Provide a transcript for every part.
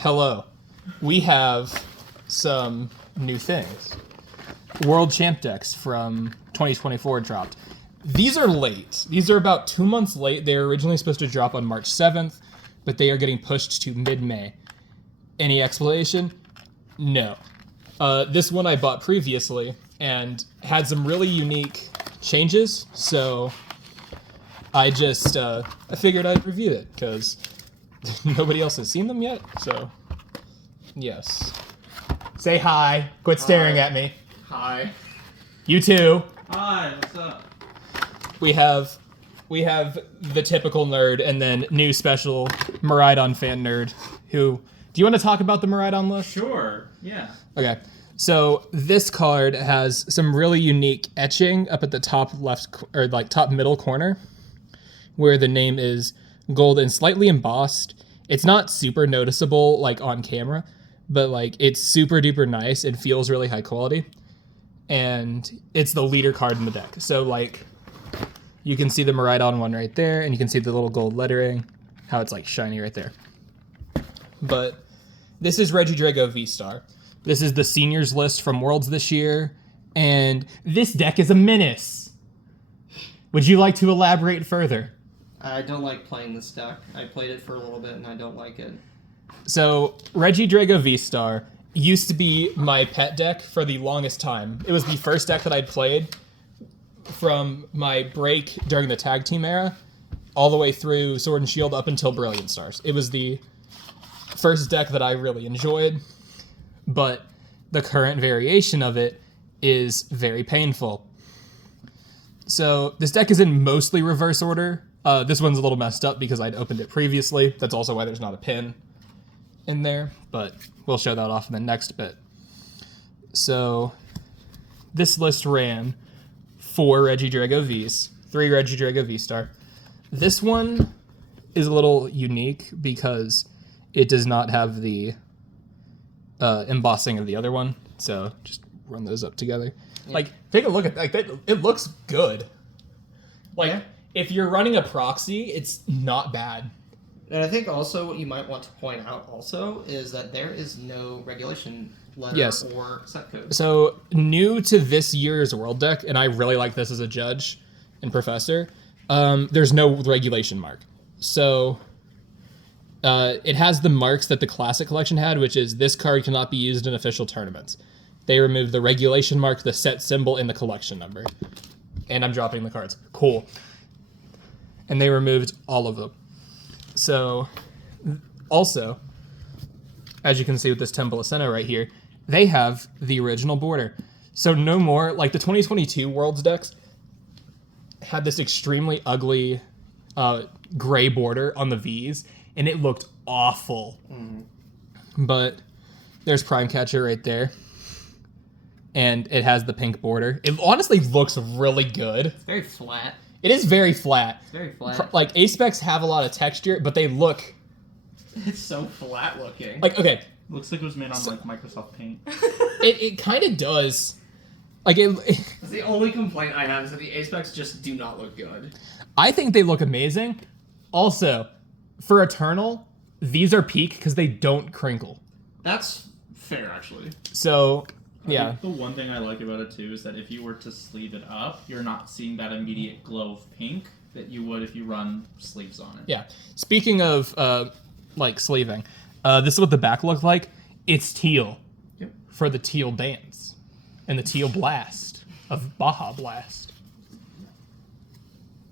hello. We have some new things. World Champ decks from 2024 dropped. These are late. These are about 2 months late. They were originally supposed to drop on March 7th, but they are getting pushed to mid-May. Any explanation? No. This one I bought previously and had some really unique changes, so I just I figured I'd review it because nobody else has seen them yet. So yes, say hi. Quit staring at me. Hi. You too. Hi. What's up? We have the typical nerd and then new special Miraidon fan nerd. Who do you want to talk about the Miraidon list? Sure. Yeah. Okay. So this card has some really unique etching up at the top left or like top middle corner where the name is gold and slightly embossed. It's not super noticeable like on camera, but like it's super duper nice. It feels really high quality. And it's the leader card in the deck. So like you can see the Miraidon one right there and you can see the little gold lettering, how it's like shiny right there. But this is Regidrago V-Star. This is the seniors list from Worlds this year, and this deck is a menace. Would you like to elaborate further? I don't like playing this deck. I played it for a little bit and I don't like it. So, Regidrago V-Star used to be my pet deck for the longest time. It was the first deck that I'd played from my break during the tag team era all the way through Sword and Shield up until Brilliant Stars. It was the first deck that I really enjoyed. But the current variation of it is very painful. So this deck is in mostly reverse order. This one's a little messed up because I'd opened it previously. That's also why there's not a pin in there, but we'll show that off in the next bit. So this list ran 4 Regidrago Vs, 3 Regidrago V-Star. This one is a little unique because it does not have the embossing of the other one, so just run those up together. Yeah. Like, take a look at like that. It looks good. Like, yeah. If you're running a proxy, it's not bad. And I think also what you might want to point out also is that there is no regulation letter or set code. So new to this year's World deck, and I really like this as a judge and professor. There's no regulation mark, so. It has the marks that the Classic Collection had, which is this card cannot be used in official tournaments. They removed the regulation mark, the set symbol, and the collection number. And I'm dropping the cards. Cool. And they removed all of them. So, also, as you can see with this Temple of Senna right here, they have the original border. So no more, like the 2022 Worlds decks had this extremely ugly gray border on the Vs, and it looked awful. But there's Prime Catcher right there. And it has the pink border. It honestly looks really good. It's very flat. It is very flat. It's very flat. Like, A-Specs have a lot of texture, but they look... It's so flat looking. Like, okay. Looks like it was made on, like, Microsoft Paint. It kind of does. Like, That's the only complaint I have is that the A-Specs just do not look good. I think they look amazing. Also... For Eternal, these are peak because they don't crinkle. That's fair, actually. So, yeah. I think the one thing I like about it, too, is that if you were to sleeve it up, you're not seeing that immediate glow of pink that you would if you run sleeves on it. Yeah. Speaking of, like, sleeving, this is what the back looked like. It's teal. Yep. For the teal dance. And the teal blast of Baja Blast.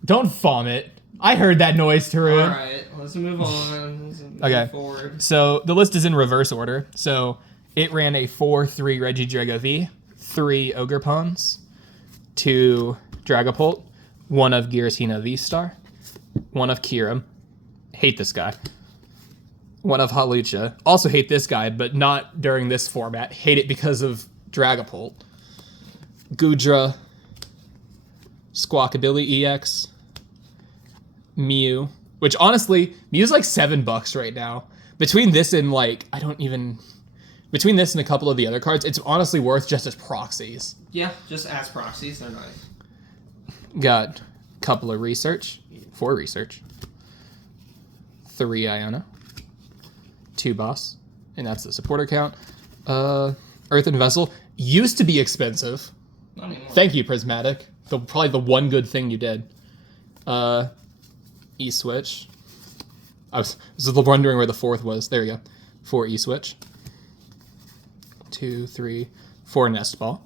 Don't vomit. I heard that noise, Tarun. All right, let's move on. Move forward. So the list is in reverse order. So it ran a 4-3 Regidrago V, 3 Ogre Pawns, 2 Dragapult, 1 of Giratina V-Star, 1 of Kirim. Hate this guy. 1 of Hawlucha. Also hate this guy, but not during this format. Hate it because of Dragapult. Goodra, Squawkabilly EX, Mew, which honestly, Mew's like $7 right now. Between this and between this and a couple of the other cards, it's honestly worth just as proxies. Yeah, just as proxies, they're nice. Got a couple of research, 4 research, 3 Iona, 2 Boss, and that's the supporter count. Earthen Vessel used to be expensive. Not anymore. Thank you, Prismatic. Probably the one good thing you did. E-switch. I was wondering where the fourth was. There you go. 4 E-switch. 2, 3, 4 nest ball.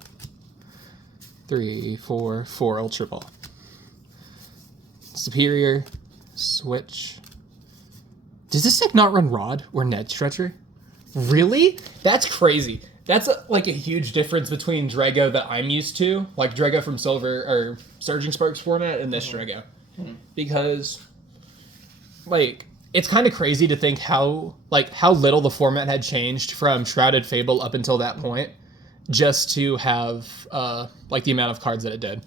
3, 4, 4 ultra ball. Superior. Switch. Does this deck not run Rod or Net Stretcher? Really? That's crazy. That's like a huge difference between Drago that I'm used to, like Drago from Silver or Surging Sparks format, and this Drago. Because, like, it's kind of crazy to think how little the format had changed from Shrouded Fable up until that point, just to have like the amount of cards that it did.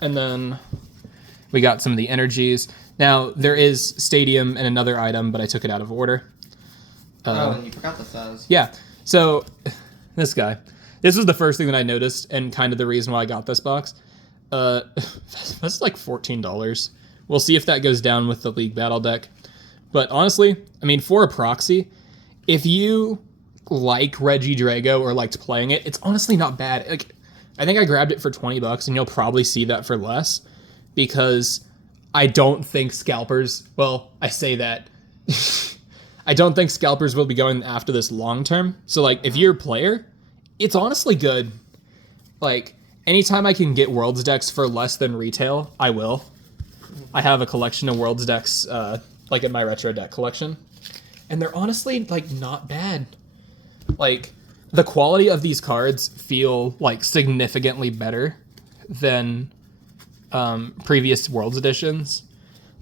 And then we got some of the energies. Now there is Stadium and another item, but I took it out of order. And you forgot the Fez. Yeah. So this guy. This was the first thing that I noticed, and kind of the reason why I got this box. That's like $14. We'll see if that goes down with the League Battle deck. But honestly, I mean, for a proxy, if you like Reggie Drago or liked playing it, it's honestly not bad. Like, I think I grabbed it for $20, and you'll probably see that for less, because I don't think scalpers. Well, I say that. I don't think scalpers will be going after this long term. So, like, if you're a player, it's honestly good. Like, anytime I can get Worlds decks for less than retail, I will. I have a collection of Worlds decks, like in my retro deck collection, and they're honestly, like, not bad. Like, the quality of these cards feel, like, significantly better than previous Worlds editions.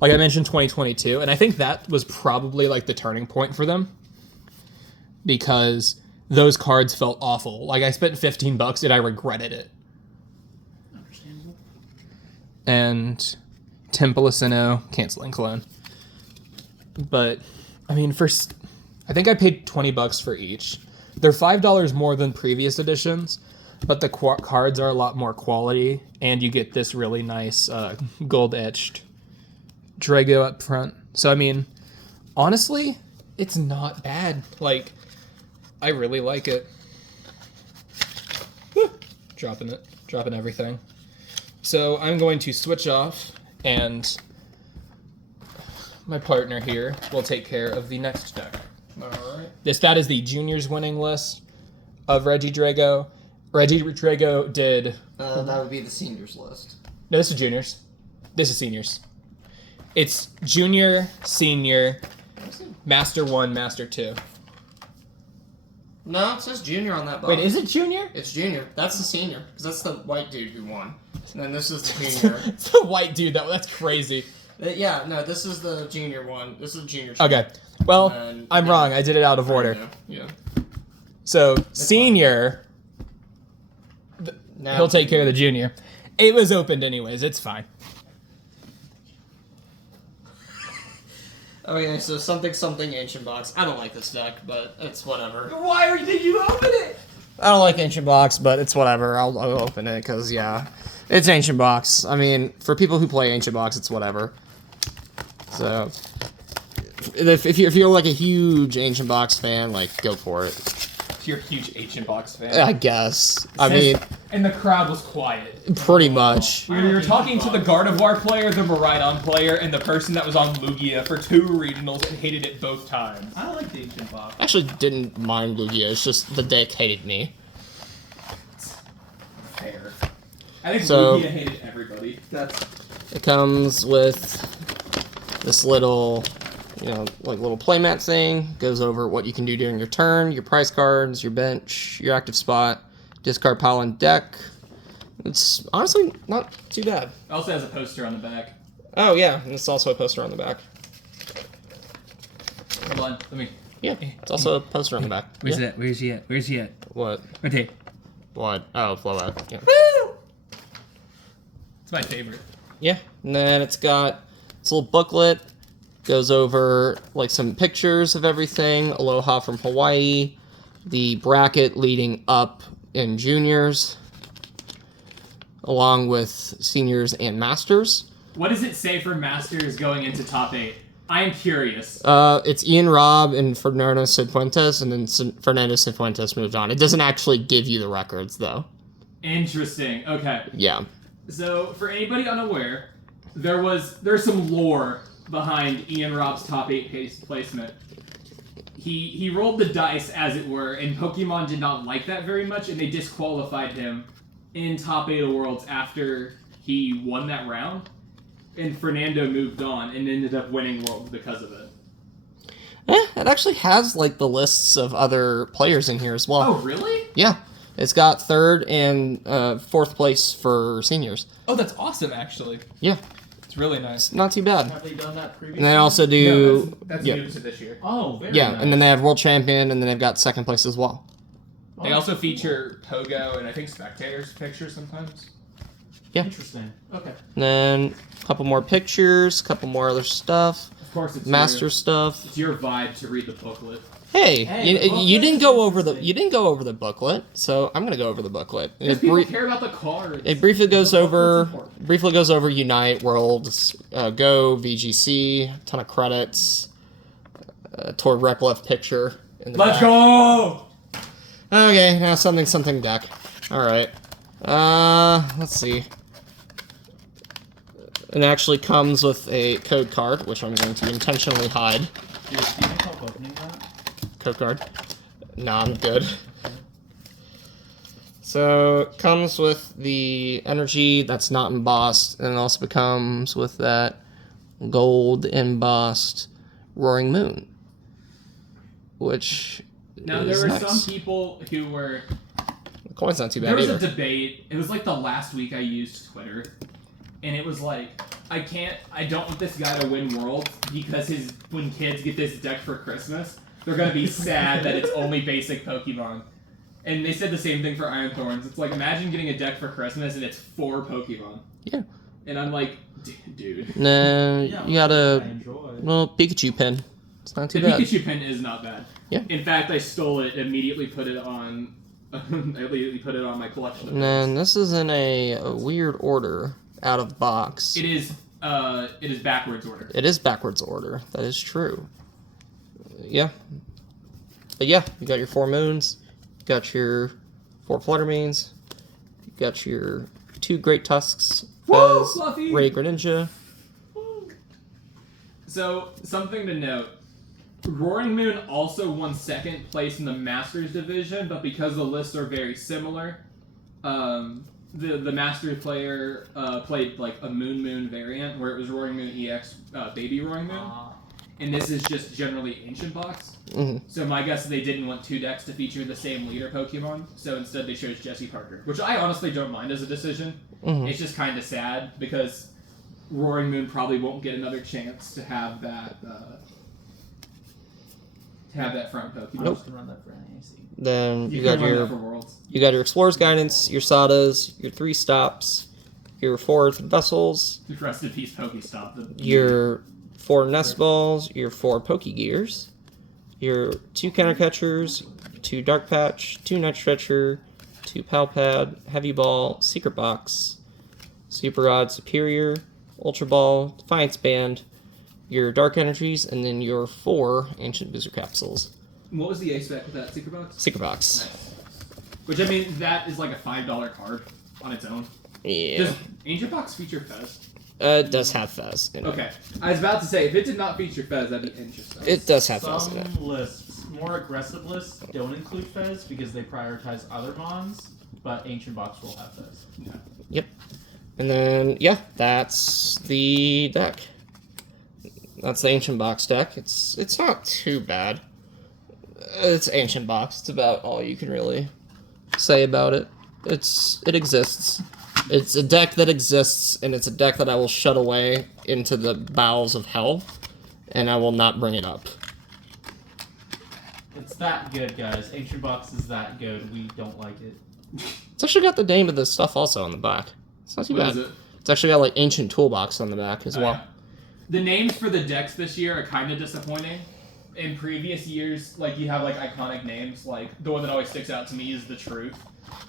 Like I mentioned 2022, and I think that was probably like the turning point for them, because those cards felt awful. Like, I spent $15 and I regretted it. Understandable. And Temple of Sinnoh, canceling clone. But I mean, I think I paid $20 for each. They're $5 more than previous editions, but the cards are a lot more quality, and you get this really nice gold etched Drago up front. So, I mean, honestly, it's not bad. Like, I really like it. Dropping everything. So, I'm going to switch off, and my partner here will take care of the next deck. Alright. That is the juniors winning list of Reggie Drago. Reggie Drago did... That would be the seniors list. No, this is juniors. This is seniors. It's junior, senior, master 1, master 2. No, it says junior on that box. Wait, is it junior? It's junior. That's the senior, because that's the white dude who won. And then this is the junior. It's the white dude. That's crazy. Yeah, no, this is the junior one. This is the junior. Okay. Well, I'm wrong. I did it out of order. Yeah. So, senior, he'll take care of the junior. It was opened anyways. It's fine. Okay, so something Ancient Box. I don't like this deck, but it's whatever. Why did you open it? I don't like Ancient Box, but it's whatever. I'll open it, because, yeah. It's Ancient Box. I mean, for people who play Ancient Box, it's whatever. So, if you're like a huge Ancient Box fan, like, go for it. You're a huge Ancient Box fan. I guess. I mean... And the crowd was quiet. Pretty much. You're talking to the Gardevoir player, the Miraidon player, and the person that was on Lugia for 2 regionals and hated it both times. I don't like the Ancient Box. I actually didn't mind Lugia, it's just the deck hated me. Fair. I think So- Lugia hated everybody. It comes with this little, like little playmat thing. Goes over what you can do during your turn, your prize cards, your bench, your active spot, discard pile on deck. It's honestly not too bad. It also has a poster on the back. Oh yeah, and it's also a poster on the back. Hold on, let me... Yeah, it's also a poster on the back. Where's Yeah. that? Where's he at? Where's he at? What? Right there. What? Oh, Flowout. Yeah. Woo! It's my favorite. Yeah, and then it's got this little booklet. Goes over like some pictures of everything. Aloha from Hawaii. The bracket leading up in juniors, along with seniors and masters. What does it say for Masters going into top 8? I am curious. It's Ian Robb and Fernando Cifuentes, and then Fernando Cifuentes moved on. It doesn't actually give you the records, though. Interesting. Okay. Yeah. So, for anybody unaware, there's some lore behind Ian Robb's top 8 placement. He rolled the dice, as it were, and Pokemon did not like that very much, and they disqualified him in top 8 of the worlds after he won that round. And Fernando moved on and ended up winning Worlds because of it. It actually has, like, the lists of other players in here as well. Oh, really? Yeah. It's got 3rd and 4th place for seniors. Oh, that's awesome, actually. Yeah. It's really nice. It's not too bad. Have they done that previously? And they also do... No, that's yeah. new to this year. Oh, very Yeah, nice. and then they have World Champion, and then they've got 2nd place as well. They also feature Pogo and I think Spectators pictures sometimes. Yeah. Interesting. Okay. And then a couple more pictures, a couple more other stuff, Of course, it's master stuff. It's your vibe to read the booklet. Hey, Hey, you, the booklet you didn't is go over the interesting. booklet, so I'm gonna go over the booklet. Because people care about the cards. It briefly goes The booklet's over important. Unite, Worlds, Go, VGC, ton of credits, toward Replev picture in the Let's back. go! Okay, now something deck. All right. Let's see. It actually comes with a code card, which I'm going to intentionally hide. Dude, do you need help opening that? Code card. Nah, I'm good. So it comes with the energy that's not embossed, and it also comes with that gold embossed Roaring Moon, which Now, is there were nice. some people who were... The coin's not too There bad was either. a debate. It was like the last week I used Twitter. And it was like, I don't want this guy to win Worlds because when kids get this deck for Christmas, they're going to be sad that it's only basic Pokemon. And they said the same thing for Iron Thorns. It's like, imagine getting a deck for Christmas and it's 4 Pokemon. Yeah. And I'm like, dude. Nah, Yeah, you got a I enjoy. little Pikachu pin. It's not The too bad. Pikachu pin is not bad. Yeah. In fact, I stole it, immediately put it on my collection of And then this is in a weird order, out of box. It is backwards order. It is backwards order. That is true. Yeah. But yeah, you got your 4 moons. You got your 4 Fluttermanes. You got your 2 Great Tusks. Woo, Fez, Fluffy! Ray Greninja. So, something to note. Roaring Moon also won 2nd place in the Masters division, but because the lists are very similar, the Masters player played like a Moon variant where it was Roaring Moon EX Baby Roaring Moon, and this is just generally Ancient Box. Hmm. So my guess is they didn't want 2 decks to feature the same leader Pokemon, so instead they chose Jesse Parker, which I honestly don't mind as a decision. Hmm. It's just kind of sad because Roaring Moon probably won't get another chance to have that front Pokemon. I'm just gonna run that for NAC. Then you can got run your that for Worlds. Explorer's Guidance, your Sadas, your 3 Stops, your 4 Earthen Vessels, Rest in peace, Pokestop. your 4 Nest Balls, your 4 Pokegears, your 2 Counter Catchers, 2 Dark Patch, 2 Night Stretcher, 2 Palpad, Heavy Ball, Secret Box, Super Rod Superior, Ultra Ball, Defiance Band, your Dark Energies, and then your 4 Ancient Booster Capsules. What was the A spec with that Secret Box? Secret Box. Nice. Which, I mean, that is like a $5 card on its own. Yeah. Does Ancient Box feature Fez? It does have Fez in it. Okay. I was about to say, if it did not feature Fez, that'd be interesting. It does have Fez in it. Some lists, more aggressive lists, don't include Fez because they prioritize other mons, but Ancient Box will have Fez. Yeah. Yep. And then, yeah, that's the deck. That's the Ancient Box deck. It's not too bad. It's Ancient Box. It's about all you can really say about it. It exists. It's a deck that exists, and it's a deck that I will shut away into the bowels of hell, and I will not bring it up. It's that good, guys. Ancient Box is that good. We don't like it. It's actually got the name of the stuff also on the back. It's not too What bad. is it? It's actually got like Ancient Toolbox on the back as Oh, well. yeah. The names for the decks this year are kind of disappointing. In previous years, like, you have, like, iconic names. Like, the one that always sticks out to me is The Truth.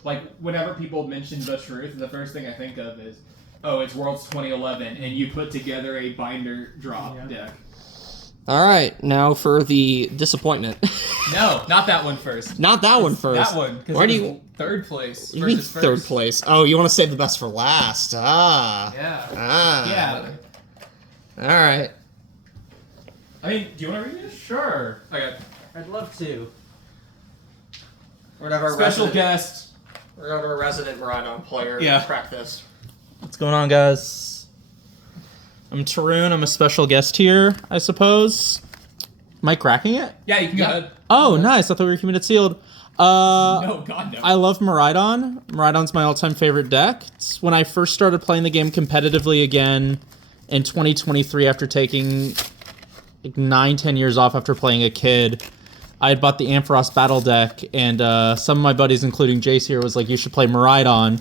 Like, whenever people mention The Truth, the first thing I think of is, oh, it's Worlds 2011, and you put together a binder drop Yeah. deck. All right, now for the disappointment. No, not that one first. Not that one first. That one. Why do you? Third place. You mean versus third first. place? Oh, you want to save the best for last? Ah. Yeah. Ah. Yeah. All right. I mean, do you want to read it? Sure. Okay. I'd love to. We're gonna have our Special resident, guest. We're gonna have our resident Maridon player Yeah. crack this. What's going on, guys? I'm Tarun. I'm a special guest here, I suppose. Am I cracking it? Yeah, you can go ahead. Oh, nice. I thought we were keeping it sealed. No, God, no. I love Maridon. Maridon's my all-time favorite deck. It's when I first started playing the game competitively again in 2023 after taking like 9-10 years off after playing a kid. I had bought the Ampharos battle deck, and some of my buddies, including Jace here, was like, you should play Maridon.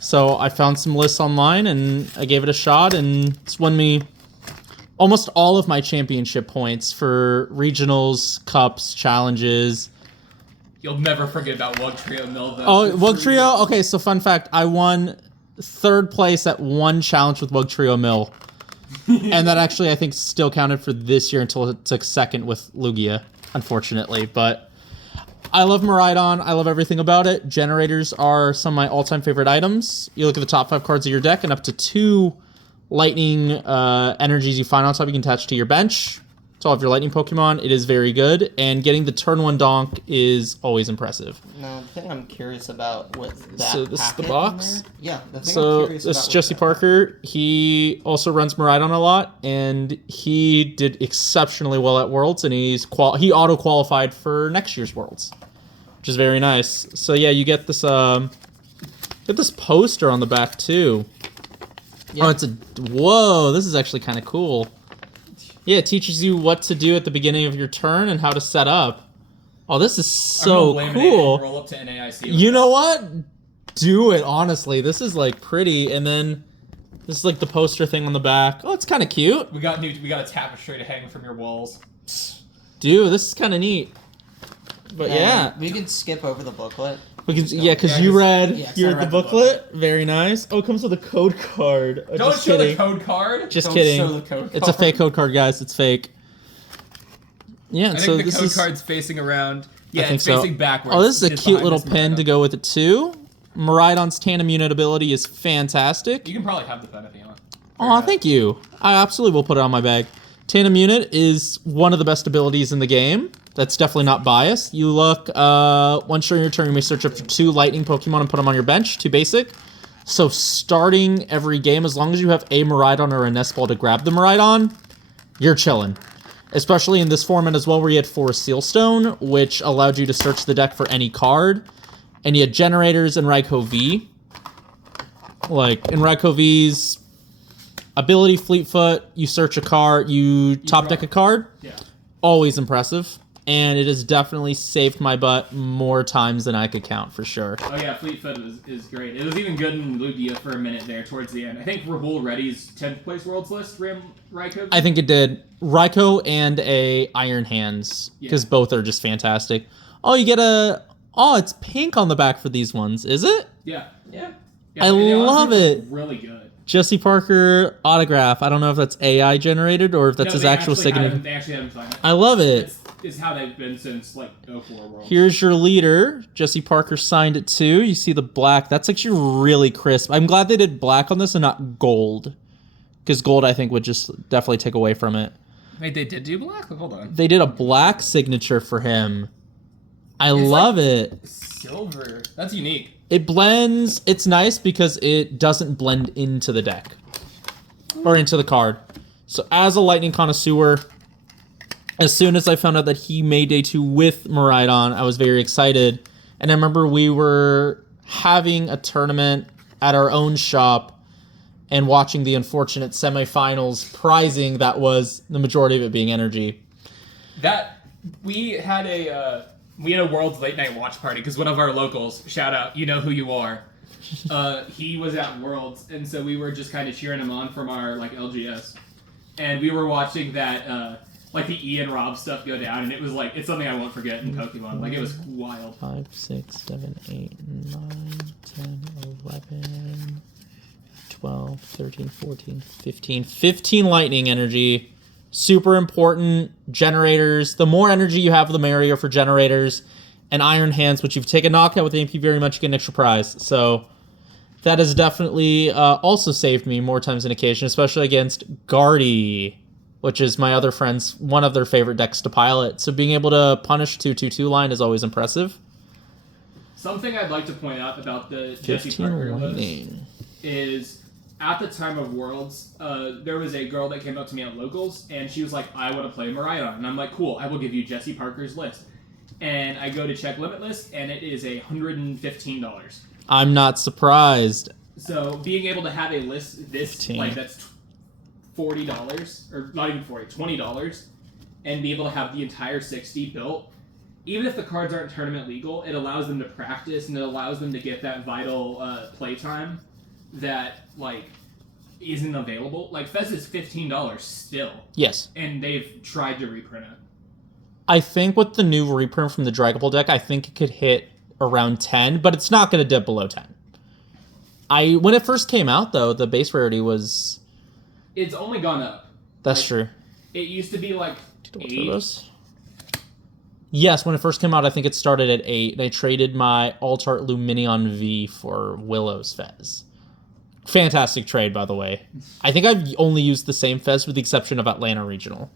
So I found some lists online, and I gave it a shot, and it's won me almost all of my championship points for regionals, cups, challenges. You'll never forget about Wugtrio Mill, though. Oh, Wugtrio? Okay, so fun fact. I won third place at one challenge with Wugtrio Mill. And that actually, I think, still counted for this year until it took second with Lugia, unfortunately. But I love Maridon. I love everything about it. Generators are some of my all-time favorite items. You look at the top 5 cards of your deck, and up to 2 lightning energies you find on top you can attach to your bench. To all of your lightning Pokemon. It is very good, and getting the turn 1 donk is always impressive. Now, the thing I'm curious about with that So this is the packet box. in there- Yeah, the thing I'm So curious this about is with Jesse that- Parker. He also runs Maridon a lot, and he did exceptionally well at Worlds, and he auto qualified for next year's Worlds, which is very nice. So yeah, you get this poster on the back too. Yeah. Oh, whoa! This is actually kind of cool. Yeah, it teaches you what to do at the beginning of your turn and how to set up. Oh, this is so cool. Roll up to NAIC. You know what? Do it, honestly. This is like pretty, and then this is like the poster thing on the back. Oh, it's kind of cute. We got a tapestry to hang from your walls. Dude, this is kind of neat. But yeah, We can skip over the booklet. we can. Yeah, because Yeah, you 'cause- read. yes, You I read the read the booklet. Very nice. Oh, it comes with a code card. Oh, Don't just show kidding. the code card. Just Don't kidding. show the code It's a card. fake code card, guys. It's fake. Yeah, I and think so the this code is. card's facing around. Yeah, I think it's so. facing backwards. Oh, this is a It's cute behind little this pin Maridon. to go with it too. Maridon's Tandem Unit ability is fantastic. You can probably have the pen if you want. Oh, thank you. I absolutely will put it on my bag. Tandem Unit is one of the best abilities in the game. That's definitely not biased. You look, once during your turn, you may search up to 2 lightning Pokemon and put them on your bench, 2 basic. So starting every game, as long as you have a Maridon or a Nest Ball to grab the Maridon, you're chilling. Especially in this format as well, where you had 4 Sealstone, which allowed you to search the deck for any card. And you had Generators and Raikou V. Like, in Raikou V's ability Fleetfoot, you search a card, you top deck a card. Yeah. Always impressive. And it has definitely saved my butt more times than I could count, for sure. Oh yeah, Fleetfoot is great. It was even good in Lugia for a minute there towards the end. I think Rahul Reddy's 10th place Worlds list ran Raikou. I think it did. Raikou and a Iron Hands, because Yeah. both are just fantastic. Oh, you get a... Oh, it's pink on the back for these ones, is it? Yeah. Yeah. Yeah, I they honestly love look it. Really good. Jesse Parker autograph. I don't know if that's AI generated or if that's No, his they actual actually had signature. him- They actually had him sign it. I love it. It's how they've been since like 04 Worlds. Here's your leader. Jesse Parker signed it too. You see the black. That's actually really crisp. I'm glad they did black on this and not gold. Because gold, I think, would just definitely take away from it. Wait, they did do black? Hold on. They did a black signature for him. I love it. Silver. That's unique. It blends. It's nice because it doesn't blend into the deck. Or into the card. So as a lightning connoisseur, as soon as I found out that he made day 2 with Maridon, I was very excited. And I remember we were having a tournament at our own shop and watching the unfortunate semifinals prizing that was the majority of it being energy. That we had a World's late night watch party because one of our locals, shout out, you know who you are. He was at Worlds, and so we were just kind of cheering him on from our like LGS, and we were watching that like the Ian Rob stuff go down, and it was like it's something I won't forget in Pokemon. Like it was wild. 5, 6, 7, 8, 9, 10, 11, 12, 13, 14, 15. 15 lightning energy. super important. Generators. The more energy you have, the merrier for generators. And Iron Hands, which you've taken knockout with MP very much, you get an extra prize. So that has definitely also saved me more times than occasion, especially against Guardy, which is my other friend's one of their favorite decks to pilot. So being able to punish 2/2/2 line is always impressive. Something I'd like to point out about the Jesse 15 Parker list lightning. is at the time of Worlds, there was a girl that came up to me at Locals, and she was like, I want to play Miraidon. And I'm like, cool, I will give you Jesse Parker's list. And I go to check limit list, and it is $115. I'm not surprised. So being able to have a list this 15. like that's $40 or not even $20, and be able to have the entire 60 built, even if the cards aren't tournament legal, it allows them to practice and it allows them to get that vital play time that like isn't available. Like Fez is $15 still, Yes. and they've tried to reprint it. I think with the new reprint from the Dragon Ball deck, I think it could hit around 10, but it's not going to dip below 10. When it first came out, though, the base rarity was... It's only gone up. That's Like, true. It used to be like Double 8. turbos? Yes, when it first came out, I think it started at 8, and I traded my Altart Luminion V for Willow's Fez. Fantastic trade, by the way. I think I've only used the same Fez with the exception of Atlanta Regional.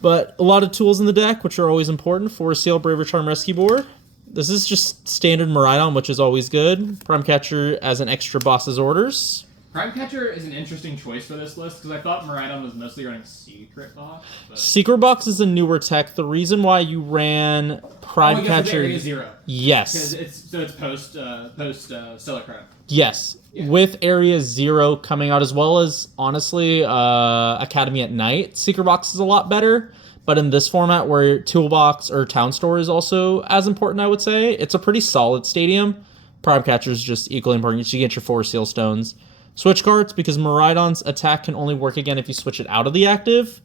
But a lot of tools in the deck, which are always important for Seal, Braver Charm, Rescue Board. This is just standard Miraidon, which is always good. Prime Catcher as an extra boss's orders. Prime Catcher is an interesting choice for this list because I thought Miraidon was mostly running Secret Box. But... Secret Box is a newer tech. The reason why you ran Prime Catcher... Area 0. Yes. Because it's post Stellar Crown. Yes. Yeah. With Area 0 coming out, as well as, honestly, Academy at Night, Secret Box is a lot better. But in this format, where Toolbox or Town Store is also as important, I would say, it's a pretty solid stadium. Prime Catcher is just equally important. You get your 4 Seal Stones. Switch cards, because Miraidon's attack can only work again if you switch it out of the active.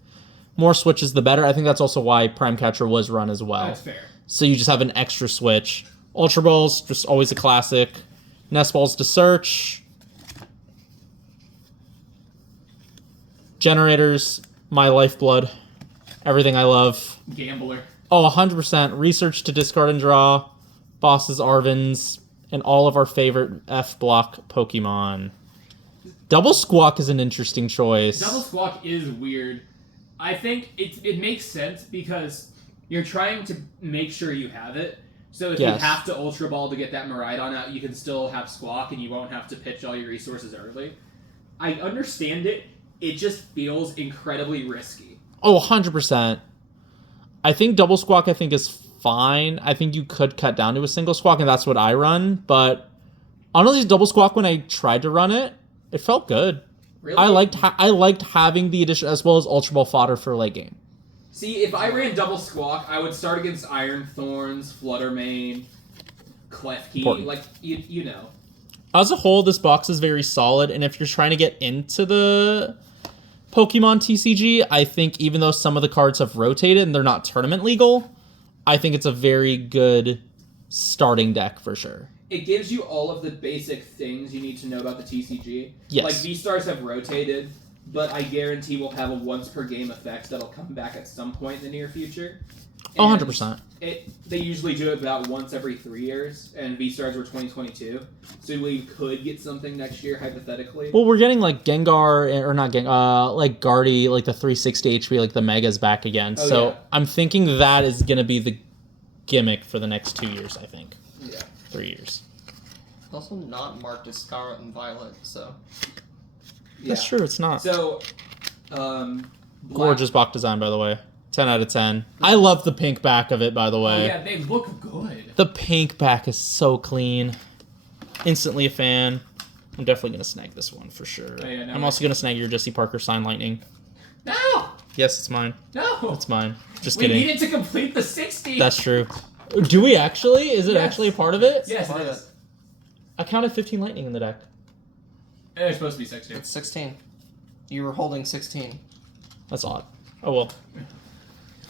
More switches, the better. I think that's also why Prime Catcher was run as well. That's fair. So you just have an extra switch. Ultra Balls, just always a classic. Nest Balls to search. Generators, my lifeblood. Everything I love. Gambler. Oh, 100%. Research to discard and draw. Bosses, Arvins, and all of our favorite F-block Pokemon. Double Squawk is an interesting choice. Double Squawk is weird. I think it makes sense because you're trying to make sure you have it. So if Yes. you have to Ultra Ball to get that Miraidon out, you can still have Squawk and you won't have to pitch all your resources early. I understand it. It just feels incredibly risky. Oh, 100%. I think Double Squawk, is fine. I think you could cut down to a single Squawk, and that's what I run. But honestly, Double Squawk, when I tried to run it, it felt good. Really? I liked having the addition as well as Ultra Ball fodder for late game. See, if I ran Double Squawk, I would start against Iron Thorns, Fluttermane, Klefki, Important. like, you know. As a whole, this box is very solid, and if you're trying to get into the Pokemon TCG, I think even though some of the cards have rotated and they're not tournament legal, I think it's a very good starting deck for sure. It gives you all of the basic things you need to know about the TCG. Yes. Like, V-Stars have rotated, but I guarantee we'll have a once-per-game effect that'll come back at some point in the near future. Oh, And 100%. They usually do it about once every 3 years, and V-Stars were 2022, so we could get something next year, hypothetically. Well, we're getting like Gengar, or not Gengar, like Guardy, like the 360 HP, like the Mega's back again. Oh, So yeah. I'm thinking that is going to be the gimmick for the next 2 years, I think. Yeah. 3 years. Also not marked as Scarlet and Violet, so... That's true, it's not. So, Gorgeous box design, by the way. 10 out of 10. I love the pink back of it, by the Oh, way. yeah, they look good. The pink back is so clean. Instantly a fan. I'm definitely going to snag this one for sure. Oh, yeah, no, I'm also going to snag your Jesse Parker Sign Lightning. No! Yes, it's mine. No! It's mine. Just We kidding. needed to complete the 60! That's true. Do we actually? Is it Yes. actually a part of it? Yes, Part it of is. I counted 15 Lightning in the deck. It's supposed to be 60. It's 16. You were holding 16. That's odd. Oh well.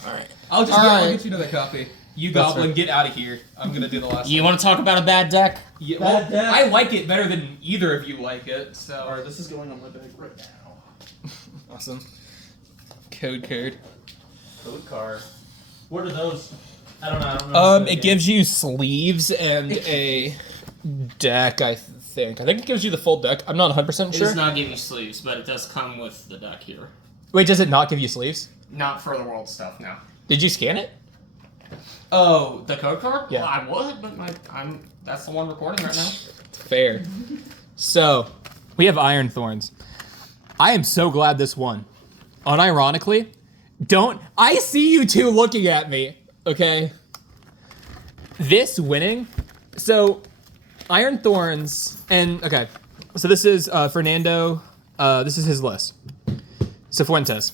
Alright. I'll I'll get you another copy. You That's Goblin, fair. get out of here. I'm gonna do the last You one. want to talk about a bad deck? Yeah, well, I like it better than either of you like it, so... Alright, this is going on my bag right now. Awesome. Code card. Code card. What are those? I don't know. It gives you sleeves and a deck, I think. I think it gives you the full deck. I'm not 100% It sure. does not give you sleeves, but it does come with the deck here. Wait, does it not give you sleeves? Not for the world stuff, no. Did you scan it? Oh, the code card? Yeah. Well, I would, but that's the one recording right now. Fair. So, we have Iron Thorns. I am so glad this won. Unironically, I see you two looking at me, okay? This winning, so Iron Thorns, okay, so this is Fernando, this is his list. Cifuentes.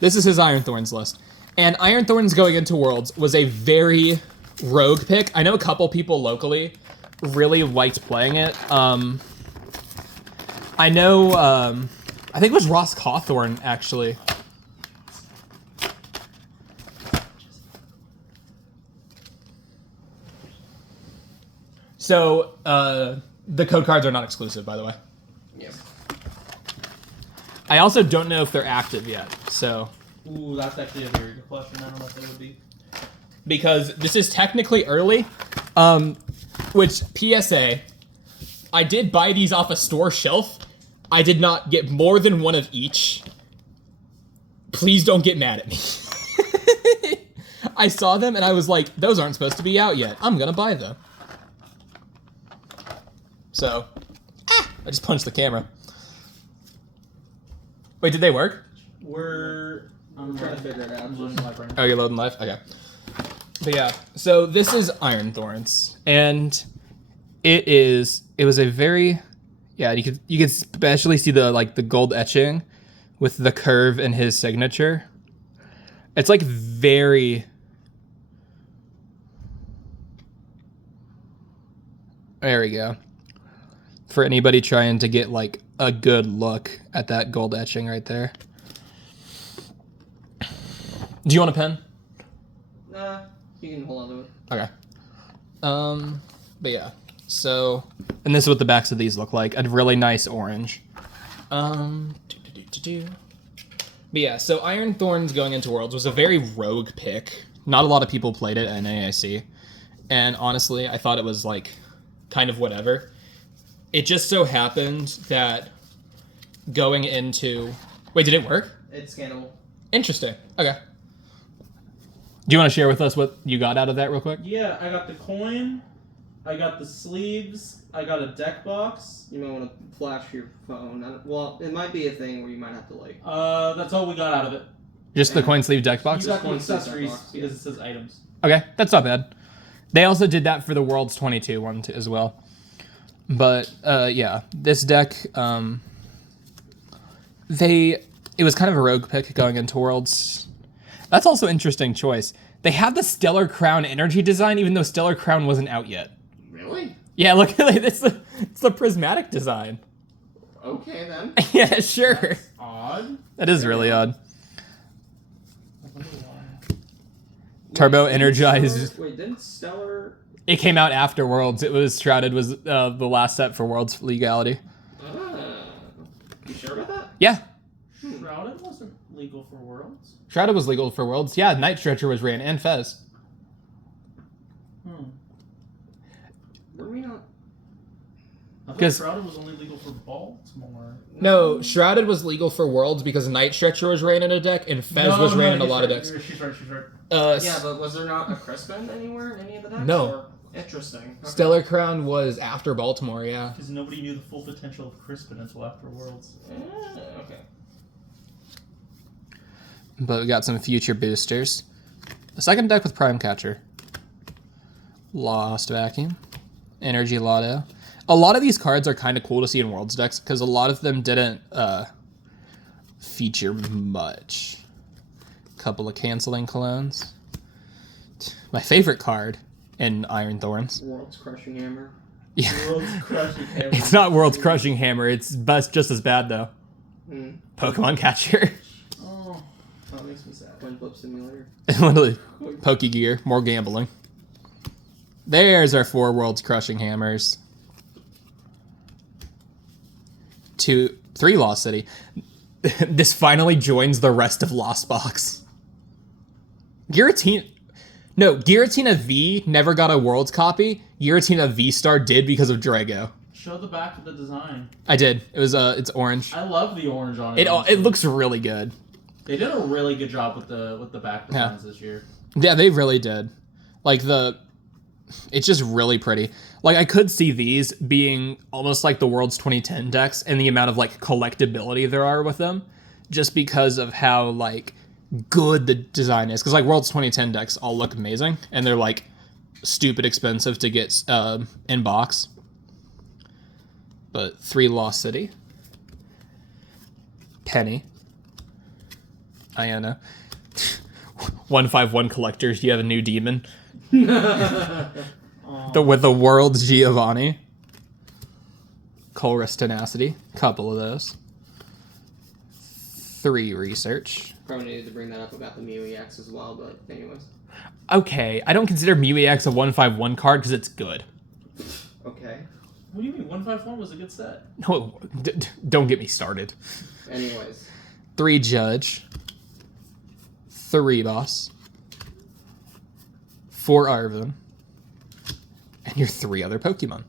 This is his Iron Thorns list. And Iron Thorns going into Worlds was a very rogue pick. I know a couple people locally really liked playing it. I know, I think it was Ross Cawthorn, actually. So, the code cards are not exclusive, by the way. Yeah. I also don't know if they're active yet, so... Ooh, that's actually a very good question. I don't know if they would be. Because this is technically early, which, PSA, I did buy these off a store shelf. I did not get more than one of each. Please don't get mad at me. I saw them and I was like, those aren't supposed to be out yet. I'm gonna buy them. So, I just punched the camera. Wait, did they work? I'm trying to figure it out. I'm losing my brain. Oh, you're loading live? Okay. But yeah, so this is Iron Thorns, and it was a very, yeah, you could especially see the gold etching with the curve in his signature. It's like very, there we go. For anybody trying to get like a good look at that gold etching right there. Do you want a pen? Nah, you can hold on to it. Okay. But yeah. So, and this is what the backs of these look like. A really nice orange. But yeah, so Iron Thorns going into Worlds was a very rogue pick. Not a lot of people played it at NAIC. And honestly, I thought it was like kind of whatever. It just so happened that going into... Wait, did it work? It's scannable. Interesting. Okay. Do you want to share with us what you got out of that real quick? Yeah, I got the coin. I got the sleeves. I got a deck box. You might want to flash your phone. Well, it might be a thing where you might have to like. That's all we got out of it. Just the coin sleeve deck box? You got the coin sleeve accessories deck box, because it says items. Okay, that's not bad. They also did that for the Worlds 22 one as well. But yeah, this deck, it was kind of a rogue pick going into Worlds. That's also an interesting choice. They have the Stellar Crown energy design, even though Stellar Crown wasn't out yet. Really? Yeah, look, it's the prismatic design. Okay then. Yeah, sure. Odd. That is really odd. Turbo energized. Wait, didn't Stellar? It came out after Worlds. It was Shrouded was the last set for Worlds legality. You sure about that? Yeah, Shrouded wasn't legal for Worlds. Shrouded was legal for Worlds. Yeah, Night Stretcher was ran and Fez. Were we not? I thought 'Cause- Shrouded was only legal for Baltimore. No, Shrouded was legal for Worlds because Night Stretcher was ran in a deck and Fez was ran in a lot of decks. She's right. Yeah, but was there not a Crispin anywhere in any of the decks? No. Or... Interesting. Okay. Stellar Crown was after Baltimore, yeah. Because nobody knew the full potential of Crispin until after Worlds. Okay. But we got some future boosters. The second deck with Prime Catcher. Lost Vacuum. Energy Lotto. A lot of these cards are kind of cool to see in Worlds decks because a lot of them didn't feature much. Couple of Canceling Clones. My favorite card in Iron Thorns. World's Crushing Hammer. Yeah. World's crushing hammer. It's not World's Crushing Hammer. It's just as bad, though. Pokemon Catcher. Oh. That makes me sad. Coin Flip Simulator. Literally. Pokegear. More gambling. There's our 4 World's Crushing Hammers. 3 Lost City. this finally joins the rest of Lost Box. Giratina V never got a Worlds copy. Giratina V-Star did because of Drago. Show the back of the design. I did. It was it's orange. I love the orange on it. It looks really good. They did a really good job with the back designs this year. Yeah, they really did. Like it's just really pretty. Like I could see these being almost like the World's 2010 decks and the amount of like collectability there are with them, just because of how like good the design is. Because like World's 2010 decks all look amazing and they're like stupid expensive to get in box. But 3 Lost City, Penny, Iona, 1/5/1 collectors. You have a new demon. With the World's Giovanni, Colress Tenacity, couple of those. 3 Research. Probably needed to bring that up about the Mew EX as well, but anyways. Okay, I don't consider Mew EX a 1/5/1 card because it's good. Okay. What do you mean? 151 was a good set. No, don't get me started. Anyways. 3 Judge, 3 Boss, 4 Arvin, and your 3 other Pokemon.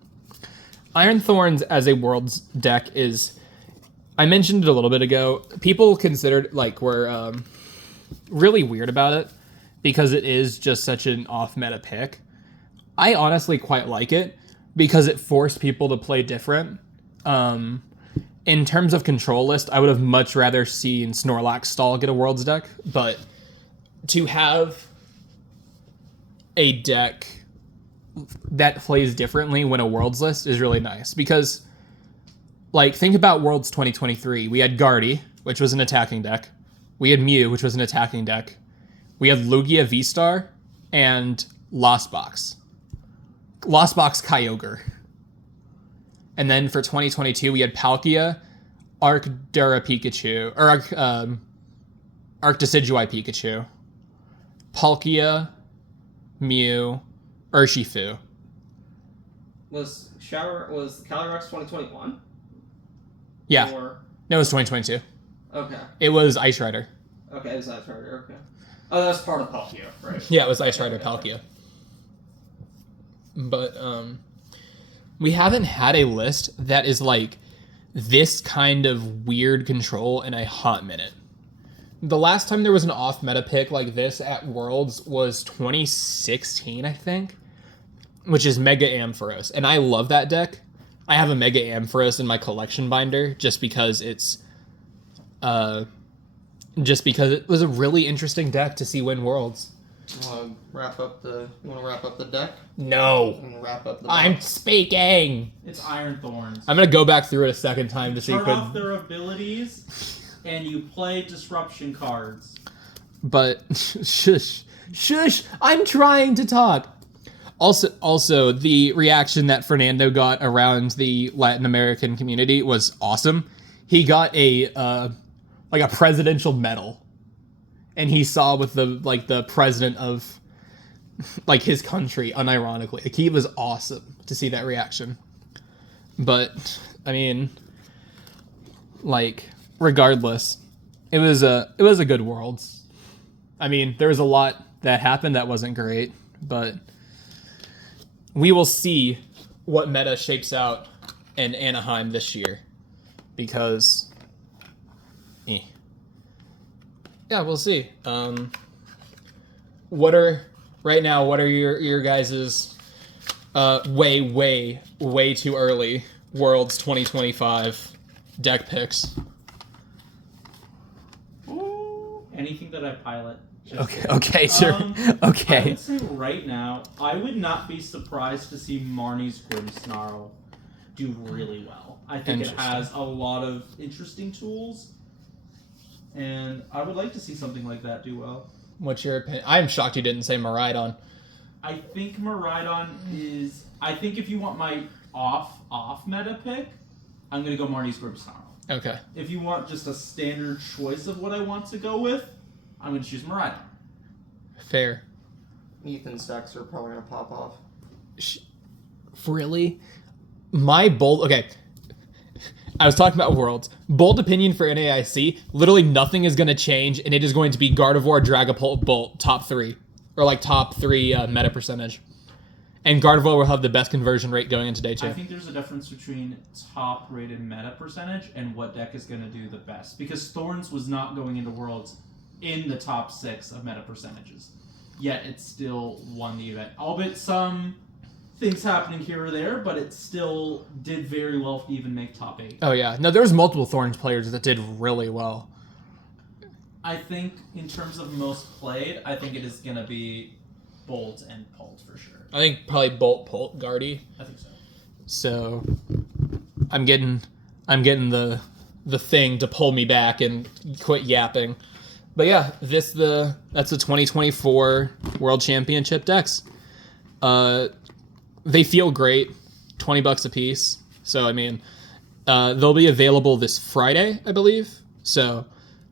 Iron Thorns as a Worlds deck is... I mentioned it a little bit ago. People considered, were really weird about it because it is just such an off-meta pick. I honestly quite like it because it forced people to play different. In terms of control list, I would have much rather seen Snorlax Stall get a Worlds deck, but to have a deck that plays differently when a Worlds list is really nice because, think about Worlds 2023. We had Guardy, which was an attacking deck. We had Mew, which was an attacking deck. We had Lugia V-Star and Lost Box Kyogre. And then for 2022, we had Palkia, Arcdura Pikachu, or Arc Decidueye Pikachu, Palkia, Mew, Urshifu. Was Calyrex 2021? Yeah. Or... No, it was 2022. Okay. It was Ice Rider. Okay, it was Ice Rider, okay. Oh, that's part of Palkia, right? Yeah, it was Ice Rider Palkia. But we haven't had a list that is like this kind of weird control in a hot minute. The last time there was an off-meta pick like this at Worlds was 2016, I think, which is Mega Ampharos. And I love that deck. I have a Mega Ampharos in my collection binder just because it was a really interesting deck to see win Worlds. You want to wrap up the deck? No. And wrap up the I'm speaking. It's Iron Thorns. I'm going to go back through it a second time to see Turn off their abilities, and you play disruption cards. But shush, I'm trying to talk. Also, the reaction that Fernando got around the Latin American community was awesome. He got a presidential medal, and he saw with the president of his country, unironically. He was awesome to see that reaction. But I mean, regardless, it was a good Worlds. I mean, there was a lot that happened that wasn't great, but we will see what meta shapes out in Anaheim this year, because yeah, we'll see. What are your guys's way too early Worlds 2025 deck picks? Ooh, anything that I pilot. Okay, sure. Okay. I would say right now, I would not be surprised to see Marnie's Grimmsnarl do really well. I think it has a lot of interesting tools, and I would like to see something like that do well. What's your opinion? I'm shocked you didn't say Miraidon. I think Miraidon is... I think if you want my off meta pick, I'm going to go Marnie's Grimmsnarl. Okay. If you want just a standard choice of what I want to go with, I'm going to choose Miraidon. Fair. Ethan's decks are probably going to pop off. Really? My bold... Okay. I was talking about Worlds. Bold opinion for NAIC. Literally nothing is going to change, and it is going to be Gardevoir, Dragapult, Bolt, top 3. Or like top 3 meta percentage. And Gardevoir will have the best conversion rate going into day 2. I think there's a difference between top-rated meta percentage and what deck is going to do the best. Because Thorns was not going into Worlds in the top 6 of meta percentages. Yet it still won the event. Albeit some things happening here or there, but it still did very well to even make top 8. Oh yeah. No, there was multiple Thorns players that did really well. I think in terms of most played, I think it is going to be Bolt and Pult for sure. I think probably Bolt, Pult, Guardy. I think so. So I'm getting the thing to pull me back and quit yapping. But yeah, that's the 2024 World Championship decks. They feel great, $20 a piece. So I mean, they'll be available this Friday, I believe. So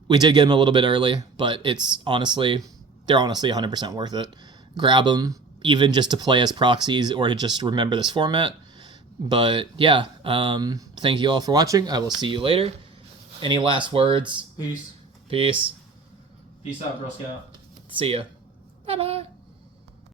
we did get them a little bit early, but they're honestly 100% worth it. Grab them, even just to play as proxies or to just remember this format. But yeah, thank you all for watching. I will see you later. Any last words? Peace. Peace. Peace out, Girl Scout. See ya. Bye-bye.